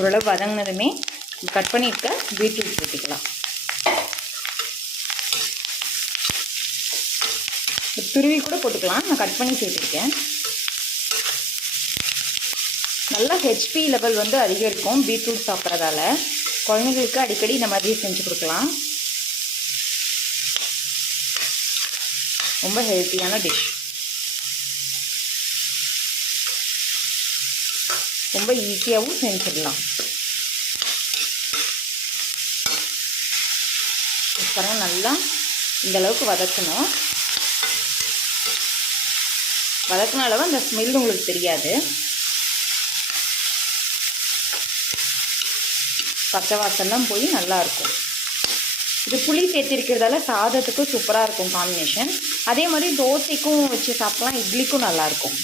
ஓரளவு வதங்கினதுமே கட் பண்ணியிருக்க பீட்ரூட் ஊற்றிக்கலாம். துருவி கூட போட்டுக்கலாம், நான் கட் பண்ணி சேர்த்துருக்கேன். நல்லா ஹெச்பி லெவல் வந்து அதிகரிக்கும் பீட்ரூட் சாப்பிட்றதால. குழந்தைங்களுக்கு அடிக்கடி இந்த மாதிரி செஞ்சு கொடுக்கலாம். ரொம்ப ஹெல்த்தியான டிஷ், ரொம்ப ஈஸியாகவும் செஞ்சிடலாம். பாருங்க, நல்லா இந்த அளவுக்கு வதக்கணும். வதக்கின அளவு அந்த ஸ்மெல் உங்களுக்கு தெரியாது. பச்சை வாசல்லாம் போய் நல்லாயிருக்கும். இது புளி சேர்த்திருக்கிறதால சாதத்துக்கும் சூப்பராக இருக்கும் காம்பினேஷன். அதே மாதிரி தோசைக்கும் வச்சு சாப்பிட்லாம், இட்லிக்கும் நல்லாயிருக்கும்.